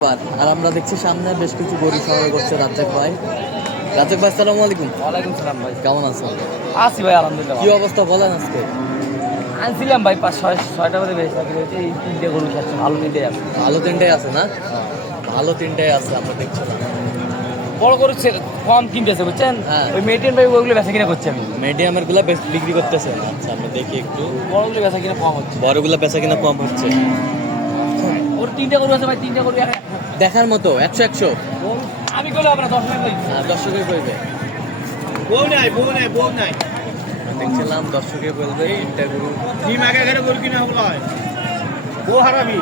আর আমরা দেখছি সামনে বেশ কিছু গরু সংগ্রহ করছে রাজ্জাক ভাই। রাজ্জাক ভাই আসসালামু আলাইকুম। ওয়ালাইকুম সালাম ভাই। কেমন আছেন? আছি ভাই আলহামদুলিল্লাহ। কি অবস্থা বলেন আজকে? আনছিলাম ভাই পাঁচ ছয় ছয়টা বাজে বেশি এই তিনটে গরু খাচ্ছে ভালো তিনটে আছে। ভালো তিনটাই আছে না? ভালো তিনটাই আছে আমরা দেখছিলাম বড় গরু কম কিনতেছে বুঝছেন? হ্যাঁ। ওই মেটেন ভাই ওগুলো বেচা কিনা করছি আমি মিডিয়ামেরগুলা বেশ বিক্রি করতেছে। আচ্ছা আমরা দেখি একটু। বড়গুলো বেচা কিনা কম হচ্ছে। বড়গুলা বেচা কিনা কম হচ্ছে। তিনটে গরু আছে ভাই তিনটে গরু দেখার মতো একশো একশো। আমি করলে আপনার দশ হ্যাঁ, দর্শকে বলবে বউ নাই বউ নাই বউ নাই। দেখছিলাম দর্শকে বলবে তিনটা গরু। ডিম আগে ঘরে গরু কিনা হলো হয়? বউ হারামি।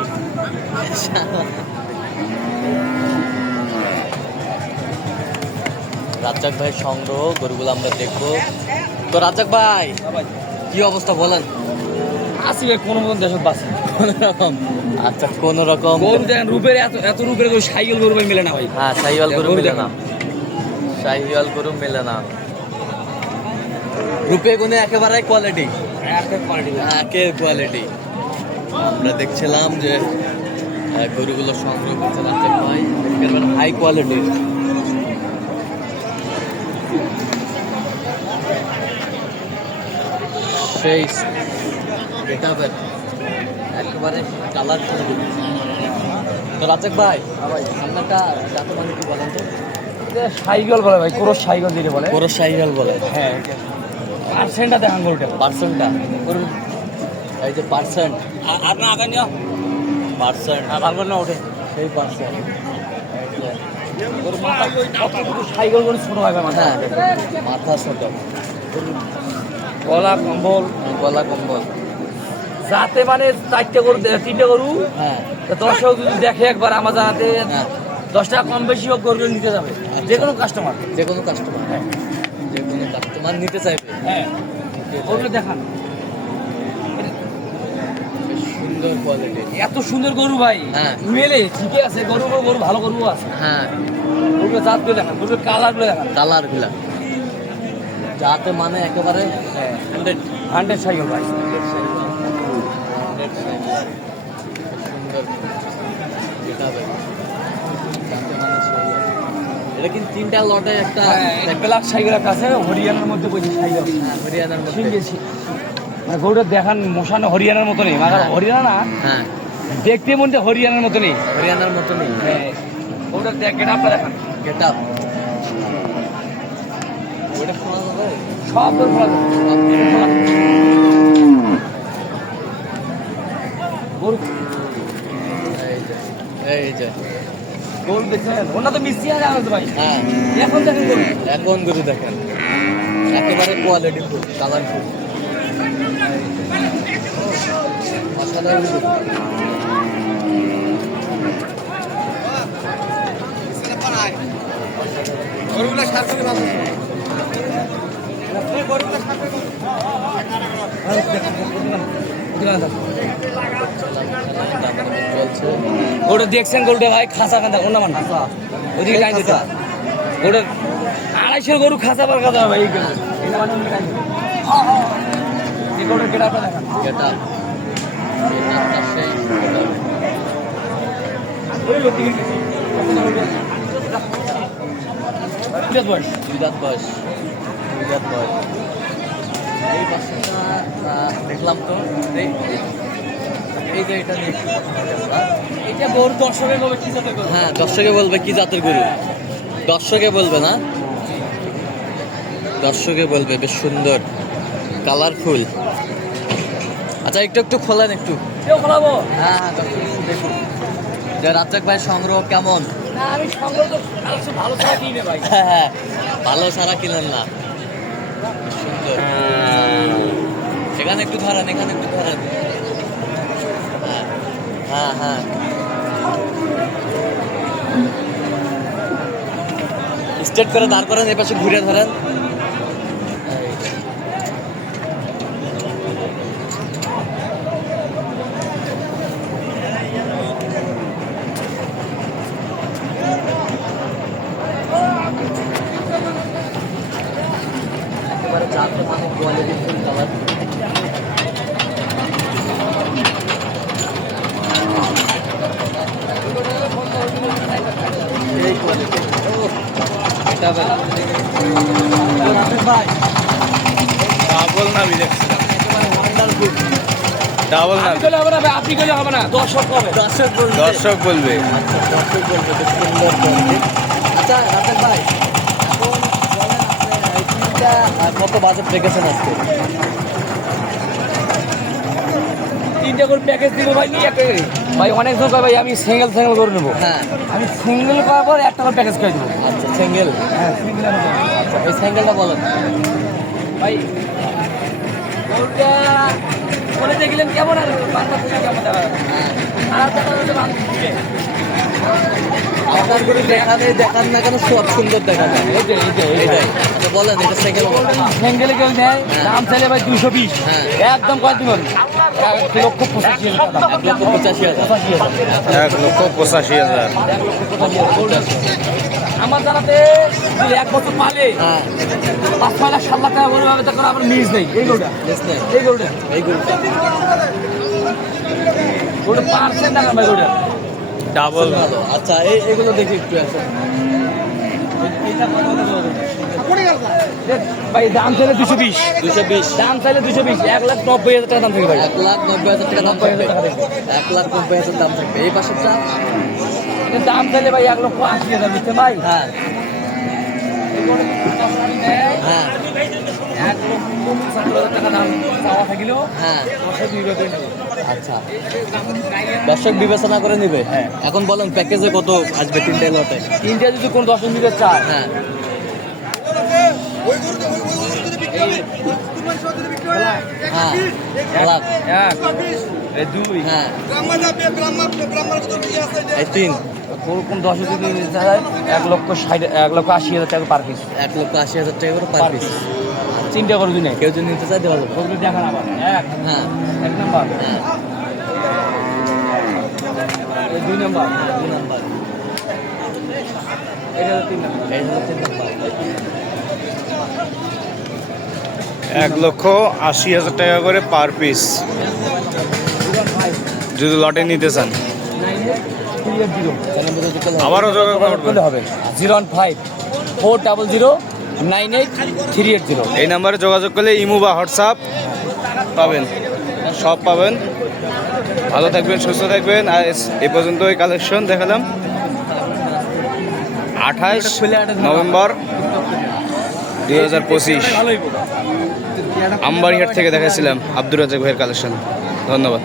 রাজ্জাক ভাই সংগ্রহ গরুগুলো আমরা দেখব। তো রাজ্জাক ভাই কি অবস্থা বলেন? আসি ভাই কোনো মতন দেশত বাসি কোন রকম আচ্ছা কোন রকম গরু দেখেন রূপের এত এত রূপের গরু সাইকেল গরু ভাই মেলে না ভাই। হ্যাঁ শাহিওয়াল গরু মেলে না। শাহিওয়াল গরু মেলে না। রূপে গুণে একেবারে কোয়ালিটি একে কোয়ালিটি আমরা দেখছিলাম যে গরুগুলো সংগ্রহ করতে রাজ্জাক ভাই একেবারে হাই কোয়ালিটির সেই একেবারে কালার তো রাজ্জাক ভাই আপনারটা যাতে মানে কি বলেন তো? সাইকেল বলে ভাই পুরো সাইকেল দিলে বলে। বড় শাহিওয়াল বলে। হ্যাঁ পার্সেন্টটা দেখান গরুটা। পার্সেন্টটা? এই যে পার্সেন্ট। আপনার আগে নিও পার্সেন্ট। ভালো না ওঠে। সেই পার্সেন্ট। মাথা সাইকেল করে ছোট হবে মাথা? হ্যাঁ মাথা ছোট। গলা কম্বল। গলা কম্বল। যাতে মানে চারটে গরু তিনটে গরু। হ্যাঁ। দর্শক যদি দেখে একবার আমার জানাতে হ্যাঁ। দশ টাকা কম বেশি হোক গরুগুলো নিতে যাবে। যে কোনো কাস্টমার যে কোনো কাস্টমার হ্যাঁ। যে কোনো কাস্টমার নিতে চাইবে। হ্যাঁ। গরুগুলো দেখান। সুন্দর কোয়ালিটি এত সুন্দর গরু ভাই। হ্যাঁ। মেলে ঠিকই আছে। গরু গরু গরু ভালো গরু আছে। হ্যাঁ। গরুগুলো জাতগুলো দেখান গরুগুলো কালারগুলো দেখান। কালারগুলা যাতে মানে একেবারে হান্ড্রেড হান্ড্রেড সাইকেল ভাই। এটা কিন্তু তিনটা লটে একটা ব্ল্যাক সাইকেল একটা আছে হরিয়ানার মধ্যে বলছি সাইকেল হ্যাঁ, হরিয়ানার মধ্যে। মানে গরুটা দেখান মশানো হরিয়ানার মতো নেই মানে হরিয়ানা না? হ্যাঁ। দেখতে মনে হরিয়ানার মতো নেই হরিয়ানার মতো নেই হ্যাঁ। গরুটা দেখেন আপনারা দেখান। গেট আপ ওটা শোনা যাবে সব গরু খোলা এই যে। এই যে গরু দেখছেন ওনা তো মিষ্টি আছে আমাদের ভাই। হ্যাঁ। এখন দেখেন এখন গরু দেখেন। একেবারে কোয়ালিটি ফুল কালারফুল অসাধারণ গরু। গরুগুলা সার করে ভালো। গরুগুলা সার করে গরুটা দেখছেন গরুটা ভাই খাসা কান্দা কোনটা মান ওদিকে কাই দিতে। গরুটা আড়াইশোর গরু খাসা বার কথা ভাই দিতে বয়স। দুই দাঁত বয়স। দুই দাঁত বয়স। এই আহ, দেখলাম তো এই যে এটা নিয়ে। এটা গরু কি গরু? হ্যাঁ দর্শকে বলবে কি জাতের গরু? দর্শকে বলবে না? দর্শকে বলবে বেশ সুন্দর কালারফুল আচ্ছা একটু একটু খোলেন একটু। খোলাবো। হ্যাঁ হ্যাঁ দর্শক দেখুন। রাজ্জাক ভাই সংগ্রহ কেমন? আমি সংগ্রহ তো ভালো ছাড়া কিনে ভাই। হ্যাঁ হ্যাঁ ভালো সারা কিনেন না। সুন্দর। এখানে একটু ধরান, এখানে একটু ধরান। হ্যাঁ হ্যাঁ স্টেট স্ট্রেট করে দাঁড় করেন, এপাশে ঘুরে ধরেন। এটা না। ডাবল নাবি দেখছিলাম। ডাবল আমি গেলে হবে না আপনি গেলে হবে না। দর্শক হবে দর্শক বলবে। দর্শক বলবে। আচ্ছা দর্শক বলবে সুন্দর আচ্ছা রাতের ভাই এখন বলেন আপনি কত বাজেট রেখেছেন আজকে? তিনটে করে প্যাকেজ দিব ভাই একটা করে। ভাই অনেক জন ভাই আমি সিঙ্গেল সিঙ্গেল করে নেব। হ্যাঁ। আমি সিঙ্গেল করার পর একটা করে প্যাকেজ করে দেবো। আচ্ছা সিঙ্গেল হ্যাঁ সিঙ্গেল আচ্ছা এই সিঙ্গেলটা বলেন ভাই গরুটা বলে দেখলেন কেমন আর বান্দা থেকে কেমন দেখা যাবে? হ্যাঁ। আর আপনার করে দেখান না কেন সব সুন্দর দেখা যায়। এটাই আচ্ছা বলেন এটা সিঙ্গেল বলেন কেউ নেয় হ্যাঁ। দাম চাইলে ভাই দুশো বিশ। একদম কয় দিবেন এক লক্ষ পঁচাশি হাজার। এক লক্ষ পঁচাশি হাজার। আমার জানাতে এক বছর পালে পাঁচ ছয় লাখ সাত লাখ টাকা বলে আমার মিস নেই। এই গরুটা? এই গরুটা? এই গরুটা। গরুটা পার্সেন্ট টাকা ভাই ডাবল। আচ্ছা এই এগুলো দেখি একটু আছে দেখ, ভাই দাম চাইলে দুশো বিশ। দুশো বিশ। দাম চাইলে দুশো বিশ। এক লাখ নব্বই হাজার টাকা দাম থেকে ভাই। এক লাখ নব্বই হাজার টাকা দাম নব্বই থাকবে। থাকবে। এক লাখ নব্বই হাজার দাম থাকবে। এই পাশেরটা? দাম চাইলে ভাই এক লক্ষ আশি হাজার বুঝতে ভাই। হ্যাঁ। হ্যাঁ। এক লক্ষ পঁচাত্তর হাজার টাকা দাম চাওয়া থাকিলেও হ্যাঁ। আচ্ছা দর্শক বিবেচনা করে নিবে। হ্যাঁ। এখন বলেন প্যাকেজে কত আসবে তিনটে লটে? তিনটে যদি কোন দশ মিনিটের চায় হ্যাঁ। হ্যাঁ লাখ এক এই দুই। হ্যাঁ। এই তিন। কোন কোন দশ যদি নিতে চায় এক লক্ষ ষাট এক লক্ষ আশি হাজার টাকা পার পিস এক লক্ষ আশি হাজার টাকা করে পার পিস পিস তিনটে করে কেউ যদি নিতে চায় দেওয়া যাবে। ওগুলো দেখান আবার এক। হ্যাঁ। এক নাম্বার। হ্যাঁ। দুই নাম্বার। দুই নাম্বার। এটা তিন নাম্বার। হলো তিন নাম্বার। এক লক্ষ আশি হাজার টাকা করে পার পিস। যদি লটে নিতে চান। আবারও যোগাযোগ করলে হবে। Zero one five four double zero nine eight three eight zero. এই নাম্বারে যোগাযোগ করলে ইমু বা হোয়াটসঅ্যাপ পাবেন। সব পাবেন। ভালো থাকবেন সুস্থ থাকবেন। আর এ পর্যন্ত ওই কালেকশন দেখালাম আঠাশ নভেম্বর। দুই হাজার পঁচিশ। আমবাড়িহাট থেকে দেখাচ্ছিলাম আব্দুর রাজাক ভাইয়ের কালেকশন ধন্যবাদ।